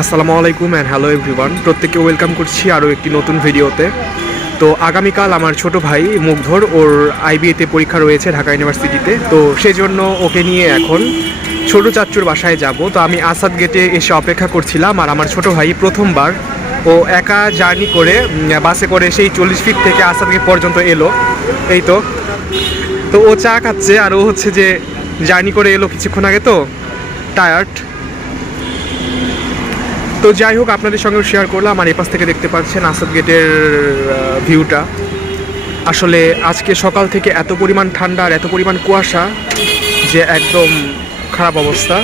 আসসালামু আলাইকুম and hello everyone প্রত্যেককে ওয়েলকাম করছি আরও একটি নতুন ভিডিওতে তো আগামীকাল আমার ছোট ভাই মুগ্ধর, ওর আইবিএতে পরীক্ষা রয়েছে ঢাকা ইউনিভার্সিটিতে তো। সেজন্য ওকে নিয়ে এখন ছোট চাচ্চুর বাসায় যাব। তো আমি আসাদ গেটে এসে অপেক্ষা করছিলাম আর আমার ছোট ভাই প্রথমবার ও একা জার্নি করে বাসে করে সেই চল্লিশ ফিট থেকে আসাদ গেট পর্যন্ত এলো। এই তো। তো ও চা খাচ্ছে আর ও হচ্ছে যে জার্নি করে এলো কিছুক্ষণ আগে তো টায়ার্ড তো যাই হোক, আপনাদের সঙ্গে শেয়ার করলাম আর এপাশ থেকে দেখতে পাচ্ছেন আসাদ গেটের ভিউটা আসলে আজকে সকাল থেকে এত পরিমাণ ঠান্ডা আর এত পরিমাণ কুয়াশা যে একদম খারাপ অবস্থা।